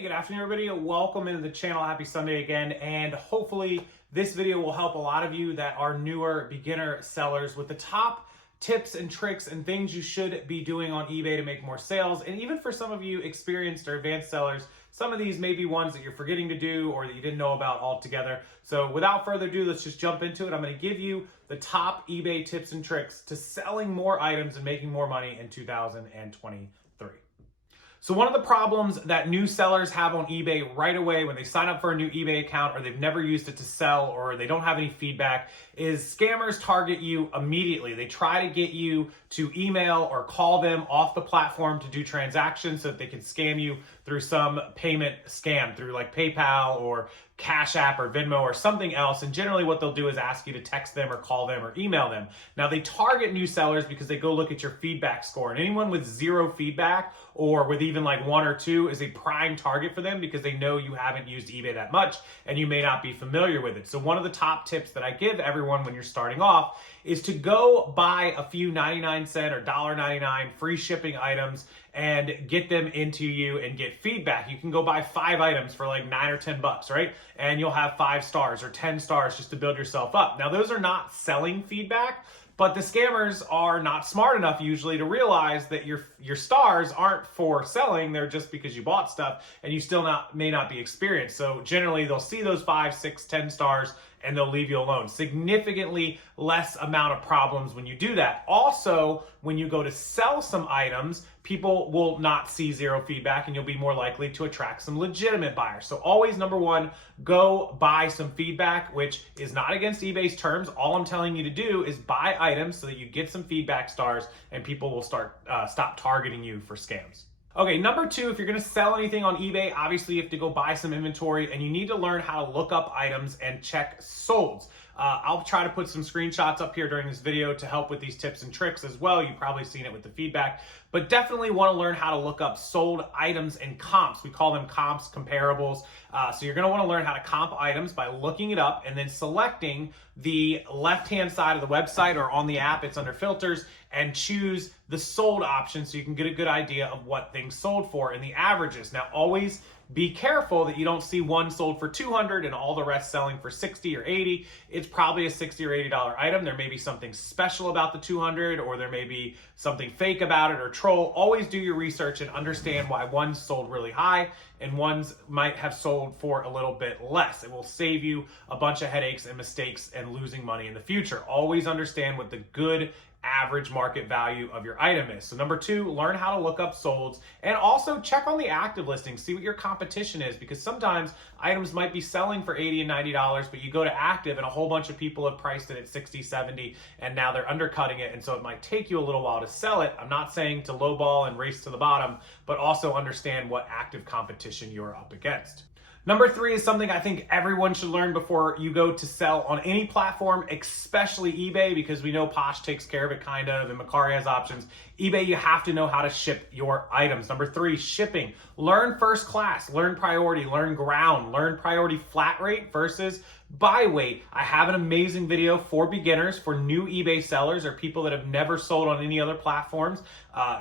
Hey, good afternoon, everybody. Welcome into the channel. Happy Sunday again. And hopefully this video will help a lot of you that are newer beginner sellers with the top tips and tricks and things you should be doing on eBay to make more sales. And even for some of you experienced or advanced sellers, some of these may be ones that you're forgetting to do or that you didn't know about altogether. So without further ado, let's just jump into it. I'm going to give you the top eBay tips and tricks to selling more items and making more money in 2023. So one of the problems that new sellers have on eBay right away when they sign up for a new eBay account or they've never used it to sell or they don't have any feedback is scammers target you immediately. They try to get you to email or call them off the platform to do transactions so that they can scam you through some payment scam through like PayPal or Cash App or Venmo or something else. And generally what they'll do is ask you to text them or call them or email them. Now they target new sellers because they go look at your feedback score, and anyone with zero feedback or with even like 1 or 2 is a prime target for them because they know you haven't used eBay that much and you may not be familiar with it. So one of the top tips that I give everyone when you're starting off is to go buy a few 99-cent or $1.99 free shipping items and get them into you and get feedback. You can go buy 5 items for like $9 or $10, right? And you'll have 5 stars or 10 stars just to build yourself up. Now, those are not selling feedback, but the scammers are not smart enough usually to realize that your stars aren't for selling. They're just because you bought stuff and you still may not be experienced. So generally they'll see those 5, 6, 10 stars and they'll leave you alone. Significantly less amount of problems when you do that. Also, when you go to sell some items, people will not see zero feedback and you'll be more likely to attract some legitimate buyers. So always, number one, go buy some feedback, which is not against eBay's terms. All I'm telling you to do is buy items so that you get some feedback stars and people will stop targeting you for scams. Okay, number 2, if you're gonna sell anything on eBay, obviously you have to go buy some inventory and you need to learn how to look up items and check solds. I'll try to put some screenshots up here during this video to help with these tips and tricks as well. You've probably seen it with the feedback, but definitely want to learn how to look up sold items and comps. We call them comps, comparables. So you're going to want to learn how to comp items by looking it up and then selecting the left-hand side of the website or on the app, it's under filters, and choose the sold option so you can get a good idea of what things sold for and the averages. Now, always be careful that you don't see one sold for $200 and all the rest selling for $60 or $80. It's probably a $60 or $80 item. There may be something special about the $200, or there may be something fake about it or troll. Always do your research and understand why one's sold really high and one's might have sold for a little bit less. It will save you a bunch of headaches and mistakes and losing money in the future. Always understand what the good average market value of your item is. So number 2, learn how to look up solds and also check on the active listings, see what your competition is, because sometimes items might be selling for $80 and $90, but you go to active and a whole bunch of people have priced it at $60, $70, and now they're undercutting it. And so it might take you a little while to sell it. I'm not saying to lowball and race to the bottom, but also understand what active competition you're up against. Number 3 is something I think everyone should learn before you go to sell on any platform, especially eBay, because we know Posh takes care of it kind of, and Macari has options. eBay, you have to know how to ship your items. Number 3, shipping. Learn first class, learn priority, learn ground, learn priority flat rate versus buy weight. I have an amazing video for beginners, for new eBay sellers or people that have never sold on any other platforms.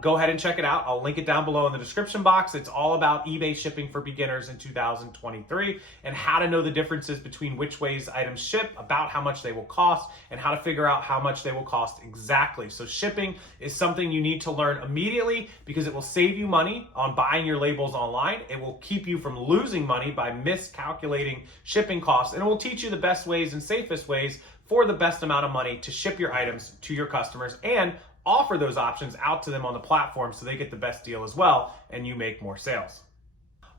Go ahead and check it out. I'll link it down below in the description box. It's all about eBay shipping for beginners in 2023 and how to know the differences between which ways items ship, about how much they will cost, and how to figure out how much they will cost exactly. So shipping is something you need to learn immediately because it will save you money on buying your labels online. It will keep you from losing money by miscalculating shipping costs, and it will teach you the best ways and safest ways for the best amount of money to ship your items to your customers and offer those options out to them on the platform so they get the best deal as well and you make more sales.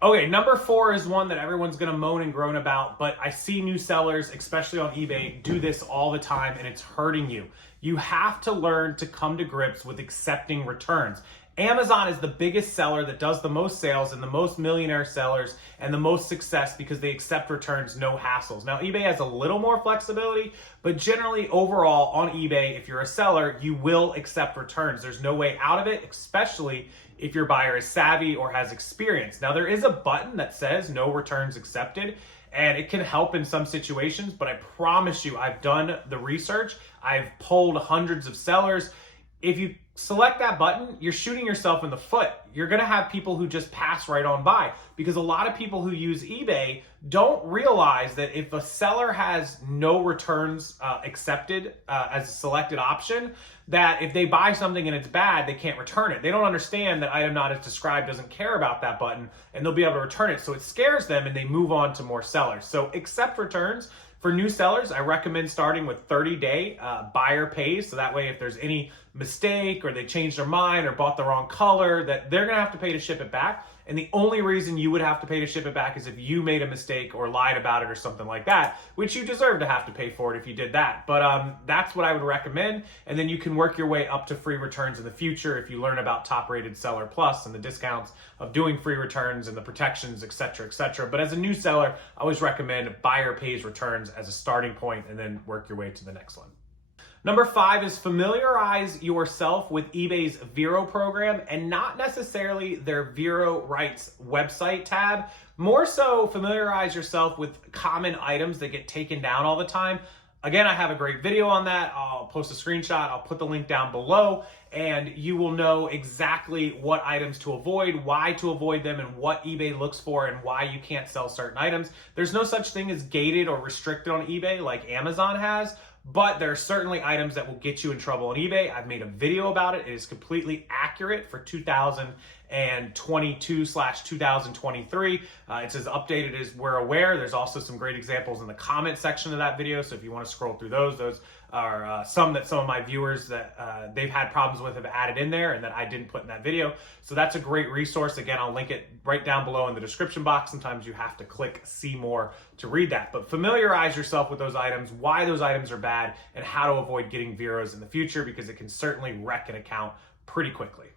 Okay, number 4 is one that everyone's gonna moan and groan about, but I see new sellers, especially on eBay, do this all the time and it's hurting you. You have to learn to come to grips with accepting returns. Amazon is the biggest seller that does the most sales and the most millionaire sellers and the most success because they accept returns, no hassles. Now, eBay has a little more flexibility, but generally overall on eBay, if you're a seller, you will accept returns. There's no way out of it, especially if your buyer is savvy or has experience. Now, there is a button that says no returns accepted, and it can help in some situations, but I promise you, I've done the research. I've polled hundreds of sellers. If you select that button, you're shooting yourself in the foot. You're going to have people who just pass right on by, because a lot of people who use eBay don't realize that if a seller has no returns accepted as a selected option, that if they buy something and it's bad, they can't return it. They don't understand that item not as described doesn't care about that button, and they'll be able to return it. So it scares them and they move on to more sellers. So accept returns. For new sellers, I recommend starting with 30-day buyer pays. So that way, if there's any mistake or they changed their mind or bought the wrong color, that they're gonna have to pay to ship it back. And the only reason you would have to pay to ship it back is if you made a mistake or lied about it or something like that, which you deserve to have to pay for it if you did that. But that's what I would recommend. And then you can work your way up to free returns in the future if you learn about Top Rated Seller Plus and the discounts of doing free returns and the protections, et cetera, et cetera. But as a new seller, I always recommend buyer pays returns as a starting point and then work your way to the next one. Number 5 is familiarize yourself with eBay's Vero program, and not necessarily their Vero Rights website tab. More so, familiarize yourself with common items that get taken down all the time. Again, I have a great video on that. I'll post a screenshot. I'll put the link down below, and you will know exactly what items to avoid, why to avoid them, and what eBay looks for, and why you can't sell certain items. There's no such thing as gated or restricted on eBay like Amazon has, but there are certainly items that will get you in trouble on eBay. I've made a video about it. It is completely accurate for 2022/2023. It's as updated as we're aware. There's also some great examples in the comment section of that video. So if you want to scroll through those are some that some of my viewers that they've had problems with have added in there and that I didn't put in that video. So that's a great resource. Again, I'll link it right down below in the description box. Sometimes you have to click see more to read that, but familiarize yourself with those items, why those items are bad, and how to avoid getting Veros in the future, because it can certainly wreck an account pretty quickly.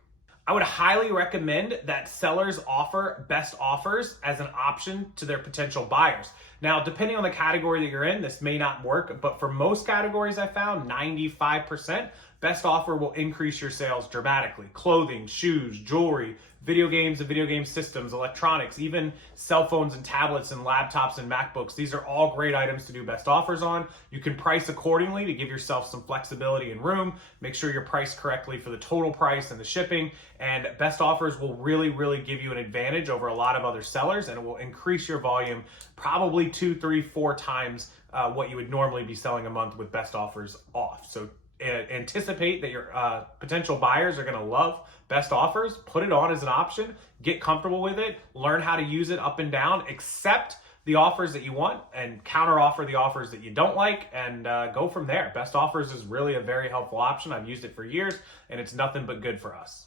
I would highly recommend that sellers offer best offers as an option to their potential buyers. Now, depending on the category that you're in, this may not work, but for most categories I found, 95%, best offer will increase your sales dramatically. Clothing, shoes, jewelry, video games and video game systems, electronics, even cell phones and tablets and laptops and MacBooks. These are all great items to do best offers on. You can price accordingly to give yourself some flexibility and room. Make sure you're priced correctly for the total price and the shipping. And best offers will really, really give you an advantage over a lot of other sellers, and it will increase your volume probably 2, 3, 4 times what you would normally be selling a month with best offers off. So anticipate that your potential buyers are going to love best offers. Put it on as an option, get comfortable with it, learn how to use it up and down, accept the offers that you want and counter offer the offers that you don't like, and go from there. Best offers is really a very helpful option. I've used it for years and it's nothing but good for us.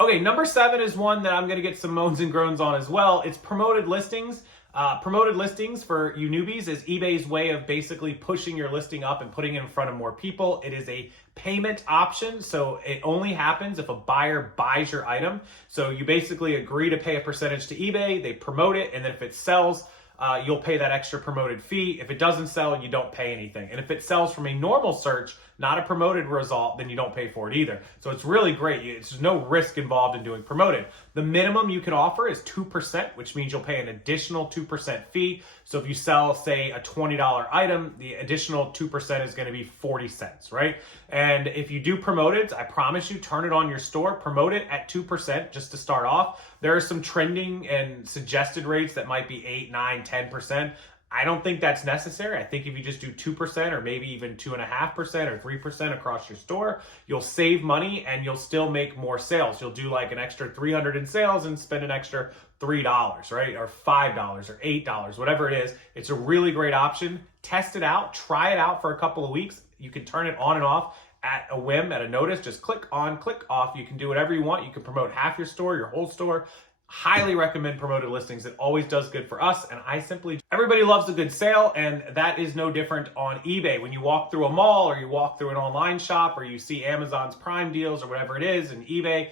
Okay, number 7 is one that I'm going to get some moans and groans on as well. It's promoted listings. Promoted listings, for you newbies, is eBay's way of basically pushing your listing up and putting it in front of more people. It is a payment option, so it only happens if a buyer buys your item. So you basically agree to pay a percentage to eBay, they promote it, and then if it sells, you'll pay that extra promoted fee. If it doesn't sell, you don't pay anything. And if it sells from a normal search, not a promoted result, then you don't pay for it either. So it's really great. There's no risk involved in doing promoted. The minimum you can offer is 2%, which means you'll pay an additional 2% fee. So if you sell, say, a $20 item, the additional 2% is going to be 40 cents, right? And if you do promoted, I promise you, turn it on your store, promote it at 2% just to start off. There are some trending and suggested rates that might be 8, 9, 10%. I don't think that's necessary. I think if you just do 2% or maybe even 2.5% or 3% across your store, you'll save money and you'll still make more sales. You'll do like an extra 300 in sales and spend an extra $3, right? Or $5 or $8, whatever it is. It's a really great option. Test it out, try it out for a couple of weeks. You can turn it on and off at a whim, at a notice. Just click on, click off. You can do whatever you want. You can promote half your store, your whole store. Highly recommend promoted listings. It always does good for us, and everybody loves a good sale, and that is no different on eBay. When you walk through a mall or you walk through an online shop or you see Amazon's Prime deals or whatever it is in eBay,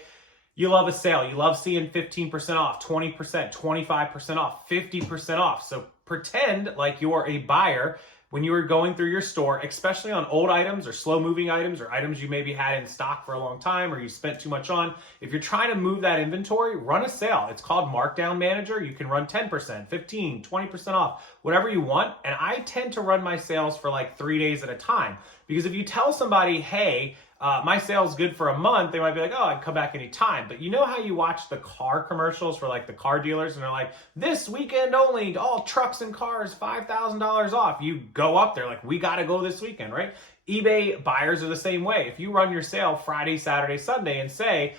you love a sale. You love seeing 15% off, 20%, 25% off, 50% off. So pretend like you're a buyer when you were going through your store, especially on old items or slow moving items or items you maybe had in stock for a long time or you spent too much on. If you're trying to move that inventory, run a sale. It's called Markdown Manager. You can run 10%, 15, 20% off, whatever you want. And I tend to run my sales for like 3 days at a time, because if you tell somebody, hey, my sale's good for a month, they might be like, oh, I can come back anytime. But you know how you watch the car commercials for like the car dealers and they're like, this weekend only, all trucks and cars, $5,000 off. You go up there like, we got to go this weekend, right? eBay buyers are the same way. If you run your sale Friday, Saturday, Sunday and say,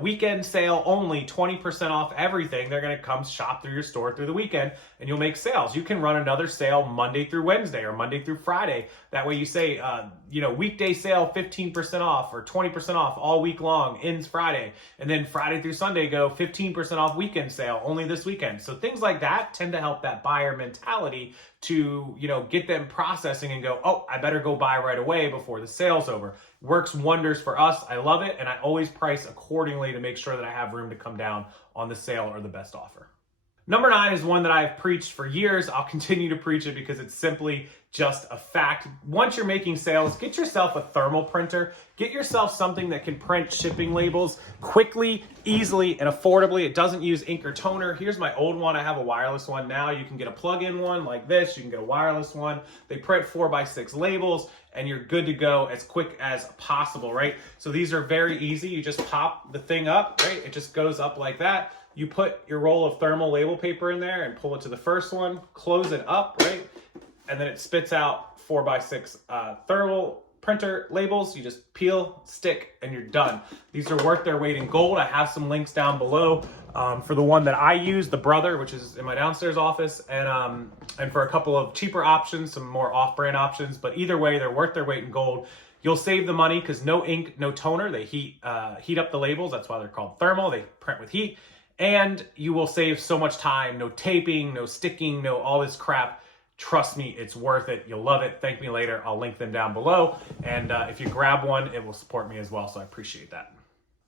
weekend sale only, 20% off everything, they're going to come shop through your store through the weekend and you'll make sales. You can run another sale Monday through Wednesday or Monday through Friday. That way you say, weekday sale 15% off or 20% off all week long, ends Friday. And then Friday through Sunday go 15% off weekend sale only this weekend. So things like that tend to help that buyer mentality to, get them processing and go, oh, I better go buy right away before the sale's over. Works wonders for us. I love it. And I always price accordingly to make sure that I have room to come down on the sale or the best offer. Number 9 is one that I've preached for years. I'll continue to preach it because it's simply just a fact. Once you're making sales, get yourself a thermal printer. Get yourself something that can print shipping labels quickly, easily, and affordably. It doesn't use ink or toner. Here's my old one. I have a wireless one now. You can get a plug-in one like this. You can get a wireless one. They print 4x6 labels and you're good to go as quick as possible, right? So these are very easy. You just pop the thing up, right? It just goes up like that. You put your roll of thermal label paper in there and pull it to the first one, close it up, right? And then it spits out 4x6 thermal printer labels. You just peel, stick, and you're done. These are worth their weight in gold. I have some links down below for the one that I use, the Brother, which is in my downstairs office, and for a couple of cheaper options, some more off-brand options. But either way, they're worth their weight in gold. You'll save the money because no ink, no toner. They heat up the labels. That's why they're called thermal. They print with heat. And you will save so much time. No taping, no sticking, no all this crap. Trust me, it's worth it. You'll love it. Thank me later. I'll link them down below. And if you grab one, it will support me as well. So I appreciate that.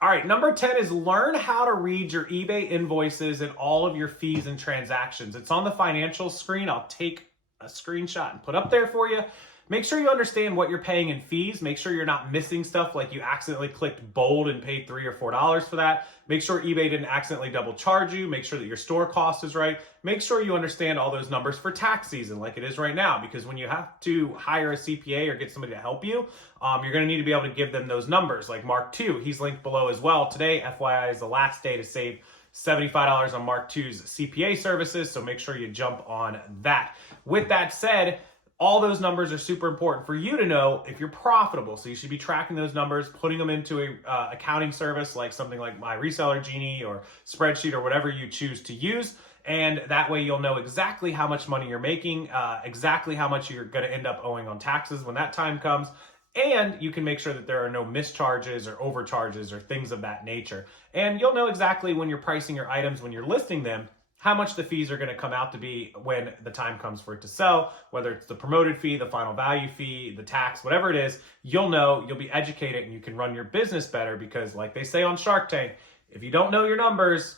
All right, number 10 is learn how to read your eBay invoices and all of your fees and transactions. It's on the financial screen. I'll take a screenshot and put up there for you. Make sure you understand what you're paying in fees. Make sure you're not missing stuff like you accidentally clicked bold and paid $3 or $4 for that. Make sure eBay didn't accidentally double charge you. Make sure that your store cost is right. Make sure you understand all those numbers for tax season like it is right now, because when you have to hire a CPA or get somebody to help you, you're going to need to be able to give them those numbers. Like Mark II, he's linked below as well. Today, FYI, is the last day to save $75 on Mark II's CPA services, so make sure you jump on that. With that said, all those numbers are super important for you to know if you're profitable. So you should be tracking those numbers, putting them into a accounting service like something like My Reseller Genie or Spreadsheet or whatever you choose to use. And that way you'll know exactly how much money you're making, exactly how much you're going to end up owing on taxes when that time comes. And you can make sure that there are no mischarges or overcharges or things of that nature. And you'll know exactly when you're pricing your items, when you're listing them, how much the fees are going to come out to be when the time comes for it to sell, whether it's the promoted fee, the final value fee, the tax, whatever it is. You'll know, you'll be educated, and you can run your business better because like they say on Shark Tank, if you don't know your numbers,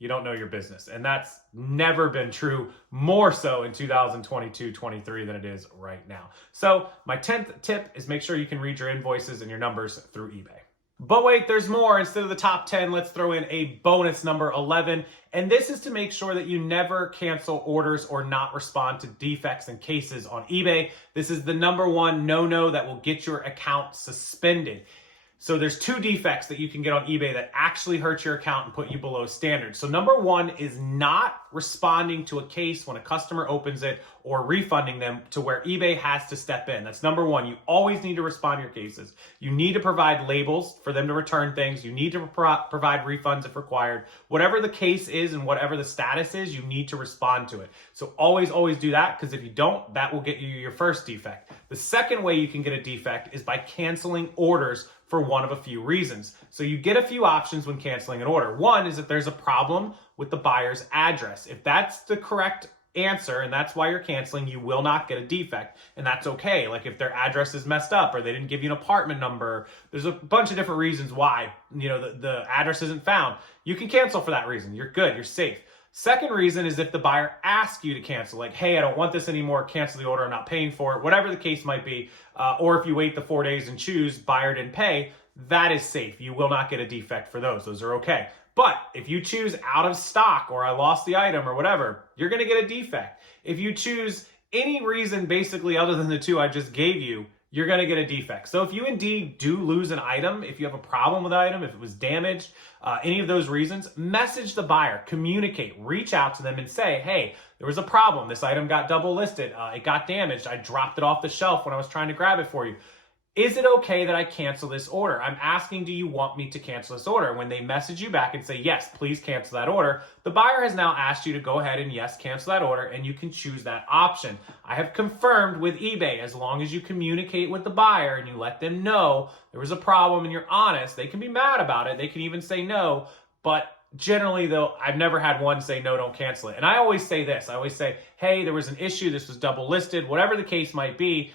you don't know your business. And that's never been true, more so in 2022-23 than it is right now. So my 10th tip is make sure you can read your invoices and your numbers through eBay. But wait, there's more. Instead of the top 10, let's throw in a bonus number 11. And this is to make sure that you never cancel orders or not respond to defects and cases on eBay. This is the number one no-no that will get your account suspended. So there's 2 defects that you can get on eBay that actually hurt your account and put you below standards. So number 1 is not responding to a case when a customer opens it or refunding them to where eBay has to step in. That's number 1. You always need to respond to your cases. You need to provide labels for them to return things. You need to provide refunds if required. Whatever the case is and whatever the status is, you need to respond to it. So always do that, because if you don't, that will get you your first defect. The second way you can get a defect is by canceling orders for one of a few reasons. So you get a few options when canceling an order. One is if there's a problem with the buyer's address. If that's the correct answer and that's why you're canceling, you will not get a defect, and that's okay. Like if their address is messed up or they didn't give you an apartment number, there's a bunch of different reasons why, the address isn't found. You can cancel for that reason. You're good, you're safe. Second reason is if the buyer asks you to cancel, like, hey, I don't want this anymore, cancel the order, I'm not paying for it, whatever the case might be, or if you wait the 4 days and choose buyer didn't pay, that is safe. You will not get a defect for those. Those are okay. But if you choose out of stock or I lost the item or whatever, you're going to get a defect. If you choose any reason basically other than the 2 I just gave you, you're going to get a defect. So if you indeed do lose an item, if you have a problem with the item, if it was damaged, any of those reasons, message the buyer, communicate, reach out to them and say, hey, there was a problem. This item got double listed. It got damaged. I dropped it off the shelf when I was trying to grab it for you. Is it okay that I cancel this order? I'm asking, do you want me to cancel this order? When they message you back and say, yes, please cancel that order, the buyer has now asked you to go ahead and yes, cancel that order, and you can choose that option. I have confirmed with eBay, as long as you communicate with the buyer and you let them know there was a problem and you're honest, they can be mad about it. They can even say no, but generally though, I've never had one say, no, don't cancel it. And I always say this, I always say, hey, there was an issue, this was double listed, whatever the case might be.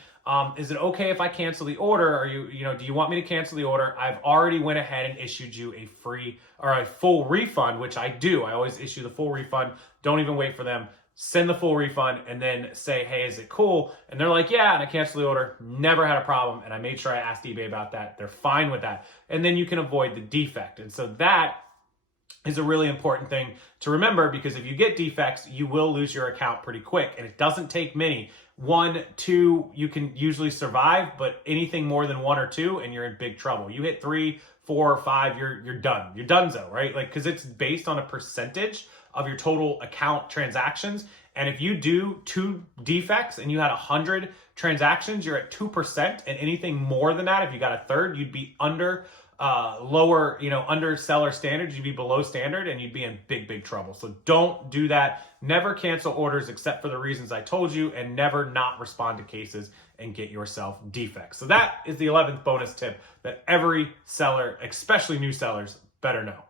Is it okay if I cancel the order? Or do you want me to cancel the order? I've already went ahead and issued you a free or a full refund, which I do. I always issue the full refund. Don't even wait for them. Send the full refund and then say, hey, is it cool? And they're like, yeah, and I canceled the order. Never had a problem. And I made sure I asked eBay about that. They're fine with that. And then you can avoid the defect. And so that is a really important thing to remember, because if you get defects, you will lose your account pretty quick. And it doesn't take many. 1, 2, you can usually survive, but anything more than 1 or 2 and you're in big trouble. You hit 3, 4, or 5, you're done. You're donezo, right? Like, because it's based on a percentage of your total account transactions. And if you do 2 defects and you had 100 transactions, you're at 2%. And anything more than that, if you got a third, you'd be under under seller standards, you'd be below standard and you'd be in big trouble. So don't do that. Never cancel orders except for the reasons I told you, and never not respond to cases and get yourself defects. So that is the 11th bonus tip that every seller, especially new sellers, better know.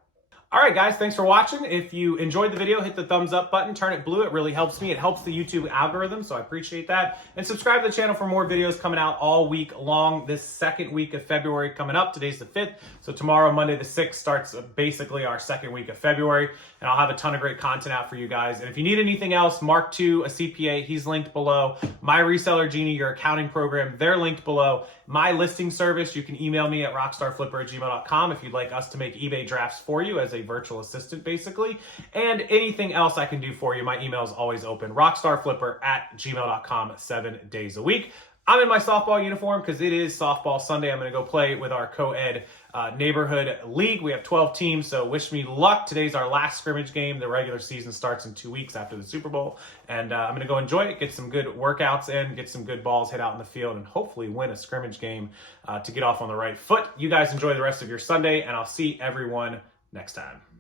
All right, guys, thanks for watching. If you enjoyed the video, hit the thumbs up button, turn it blue. It really helps me. It helps the YouTube algorithm, so I appreciate that. And subscribe to the channel for more videos coming out all week long. This second week of February coming up. Today's the 5th, so tomorrow, Monday the 6th, starts basically our second week of February. And I'll have a ton of great content out for you guys. And if you need anything else, Mark II, a CPA, he's linked below. My Reseller Genie, your accounting program, they're linked below. My listing service, you can email me at rockstarflipper@gmail.com if you'd like us to make eBay drafts for you as a virtual assistant, basically. And anything else I can do for you, my email is always open, rockstarflipper@gmail.com, 7 days a week. I'm in my softball uniform because it is softball Sunday. I'm going to go play with our co-ed neighborhood league. We have 12 teams, so wish me luck. Today's our last scrimmage game. The regular season starts in 2 weeks after the Super Bowl. And I'm going to go enjoy it, get some good workouts in, get some good balls hit out in the field, and hopefully win a scrimmage game to get off on the right foot. You guys enjoy the rest of your Sunday, and I'll see everyone next time.